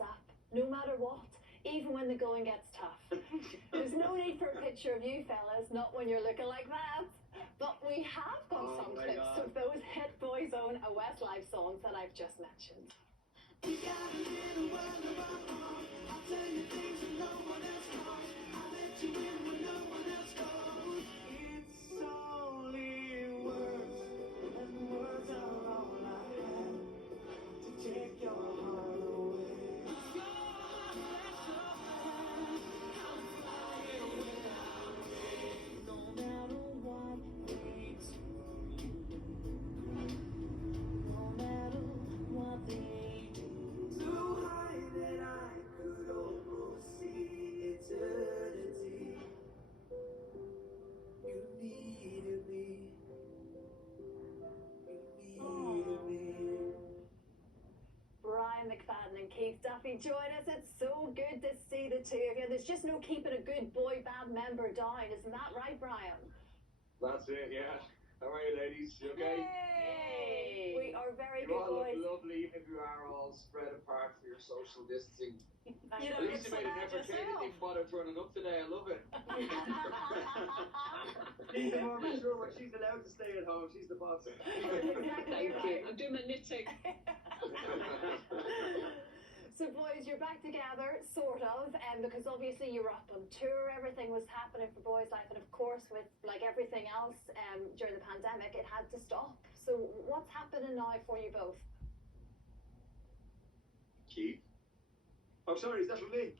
up, no matter what, even when the going gets tough. There's no need for a picture of you fellas, not when you're looking like that. But we have got some clips of those hit Boyzone and Westlife songs that I've just mentioned. We got a little world of our own. I'll tell you things that no one else knows. I'll let you in when no one else goes. It's only words, and words are all I have to take your heart away. No matter what they do, no matter what they do, so high that I could almost see eternity. You needed me. You needed me. Brian McFadden and Keith Duffy join us. It's so good to see the two of you. There's just no keeping a good boy band member down, isn't that right, Brian? That's it, yeah. How are you, ladies? You okay? Yay! We are very You good all boys. look lovely, even if you are all spread apart for your social distancing. You At least you made an effort. Katie didn't bother turning up today. I love it. She's the more mature one. She's allowed to stay at home. She's the boss. Exactly right. I'm doing my knitting. So boys, you're back together, sort of, because obviously you were up on tour, everything was happening for Boyzlife, and of course with like everything else during the pandemic, it had to stop. So what's happening now for you both? Keith? Oh, sorry, is that for me?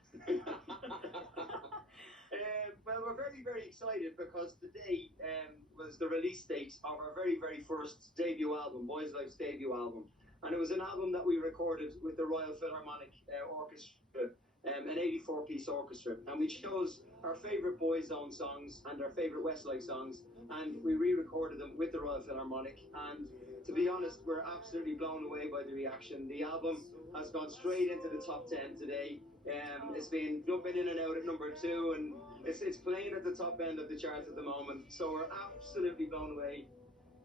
Well, we're very, very excited because today was the release date of our very, very first debut album, Boyzlife's debut album. And it was an album that we recorded with the Royal Philharmonic Orchestra, an 84-piece orchestra. And we chose our favourite Boyzone songs and our favourite Westlife songs, and we re-recorded them with the Royal Philharmonic. And to be honest, we're absolutely blown away by the reaction. The album has gone straight into the top 10 today. It's been jumping in and out at number 2, and it's playing at the top end of the charts at the moment. So we're absolutely blown away.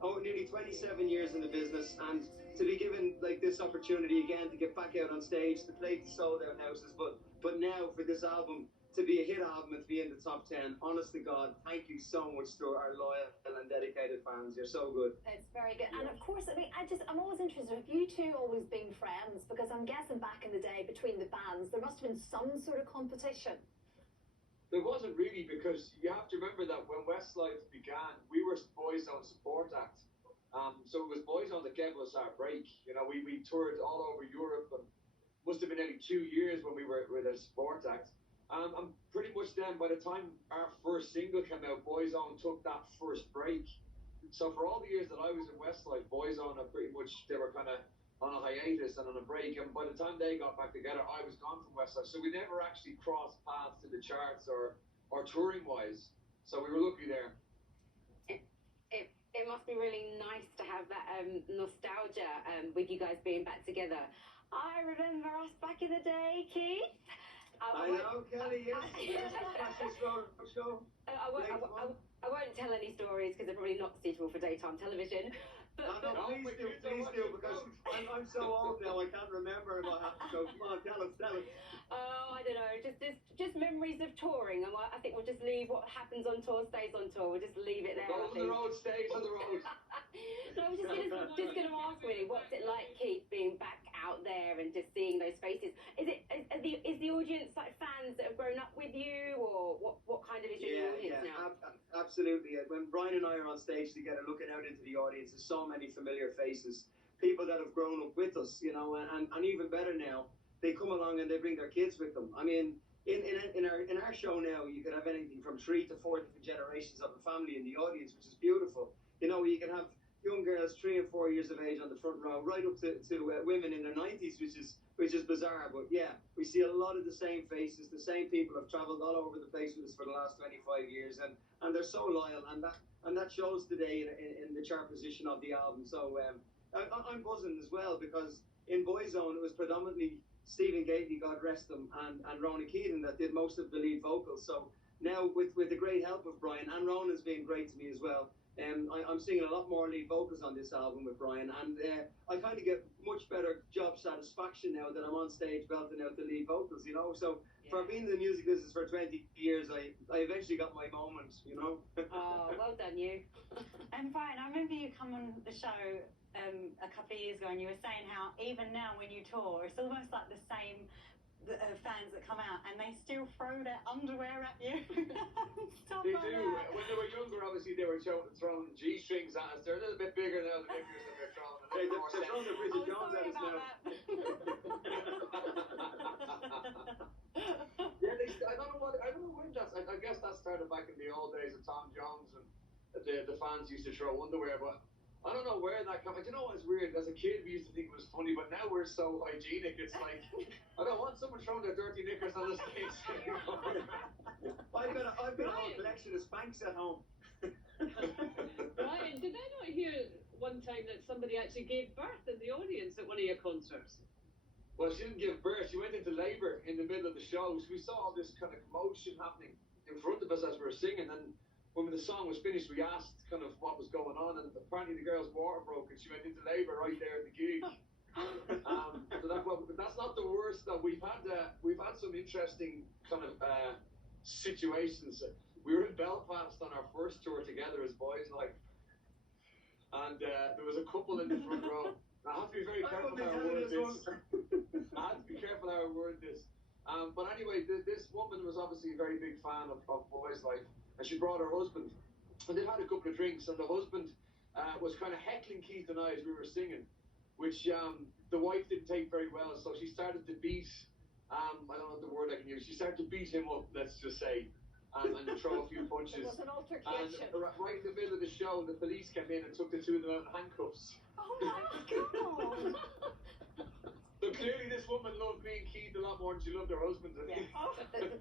Oh, nearly 27 years in the business, and to be given like this opportunity again to get back out on stage, to play to sold out houses, but now for this album to be a hit album and to be in the top 10, honest to God, thank you so much to our loyal and dedicated fans. You're so good. It's very good. And of course, I mean, I'm always interested, have you two always been friends? Because I'm guessing back in the day between the bands, there must have been some sort of competition. There wasn't really, because you have to remember that when Westlife began, we were Boyzone support act. So it was Boyzone that gave us our break. You know, we toured all over Europe, and must have been nearly 2 years when we were with a support act. And pretty much then, by the time our first single came out, Boyzone took that first break. So for all the years that I was in Westlife, Boyzone are pretty much, they were kind of on a hiatus and on a break, and by the time they got back together, I was gone from Westlife, so we never actually crossed paths in the charts or touring wise. So we were lucky there. It must be really nice to have that nostalgia with you guys being back together. I remember us back in the day, Keith. I know, Kelly, yes. I won't tell any stories because they're probably not suitable for daytime television. But, No, please do, because I'm so old now, I can't remember what happened, so come on, tell us. Oh, I don't know, just memories of touring, and I think we'll just leave what happens on tour stays on tour, we'll just leave it there. Goes on the road, stays on the road. No, I was just going to ask really, what's it like, Keith, being back out there and just seeing those faces? Is the audience like fans that have grown up with you, or what kind of is your audience now? Absolutely. When Brian and I are on stage together looking out into the audience, there's so many familiar faces, people that have grown up with us, you know, and even better now, they come along and they bring their kids with them. I mean, in our show now, you can have anything from 3 to 4 different generations of a family in the audience, which is beautiful. You know, you can have young girls 3 and 4 years of age on the front row, right up to women in their 90s, which is bizarre. But yeah, we see a lot of the same faces. The same people have travelled all over the place with us for the last 25 years, and they're so loyal, and that shows today in the chart position of the album. So I'm buzzing as well, because in Boyzone it was predominantly Stephen Gately, God rest him, and Rona Keaton that did most of the lead vocals. So now with the great help of Brian, and Rona's been great to me as well, I'm singing a lot more lead vocals on this album with Brian, and I kind of get much better job satisfaction now that I'm on stage belting out the lead vocals, you know. So for being in the music business for 20 years, I eventually got my moment, you know. Oh, well done, you. And Brian, I remember you come on the show a couple of years ago, and you were saying how even now when you tour, it's almost like the same fans that come out, and they still throw their underwear at you. They do. When they were younger, obviously, they were throwing G-strings at us. They're a little bit bigger now, the knickers that they're throwing. They're throwing the Bridget Jones at us now. I don't know when that's. I guess that started back in the old days of Tom Jones, and the fans used to throw underwear, but I don't know where that comes. You know what's weird? As a kid, we used to think it was funny, but now we're so hygienic. It's like I don't want someone throwing their dirty knickers on the stage. I've got a whole collection of Spanx at home. Ryan, did I not hear one time that somebody actually gave birth in the audience at one of your concerts? Well, she didn't give birth. She went into labour in the middle of the show. So we saw all this kind of commotion happening in front of us as we were singing. And when the song was finished, we asked kind of what was going on. And apparently the girl's water broke and she went into labour right there at the gig. So that's not the worst. Though. We've had some interesting kind of situations. We were in Belfast on our first tour together as Boyzlife. And there was a couple in the front row. I have to be very careful how I word this. I have to be careful how I word this. But anyway, this woman was obviously a very big fan of Boyzlife, and she brought her husband. And they'd had a couple of drinks, and the husband was kind of heckling Keith and I as we were singing, which the wife didn't take very well. So she started to beat, I don't know the word I can use, she started to beat him up, let's just say. And throw a few punches. It was an altercation. And right in the middle of the show, the police came in and took the two of them out in handcuffs. Oh my God! So clearly this woman loved me and Keith a lot more than she loved her husband. Yeah.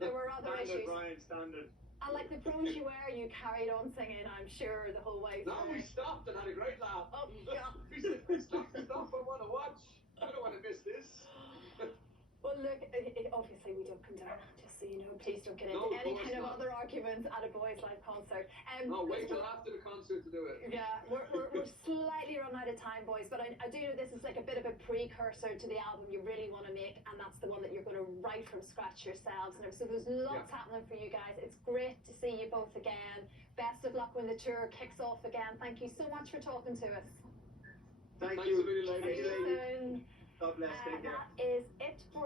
There were other Standard, issues. Brian, standard. And like the pros you wear, you carried on singing, I'm sure, the whole way through. No, we stopped and had a great laugh. Oh, God. We said, stop, I want to watch. I don't want to miss this. Well, look, obviously we don't condone that, just so you know. Please don't get into No, of any course kind of not. other arguments at a Boyzlife concert. No, wait till after the concert to do it. Yeah, we're slightly run out of time, boys, but I do know this is like a bit of a precursor to the album you really want to make, and that's the one that you're going to write from scratch yourselves. And so there's lots happening for you guys. It's great to see you both again. Best of luck when the tour kicks off again. Thank you so much for talking to us. Thanks Thanks a million, See ladies. you soon. God bless. Take care. That is it for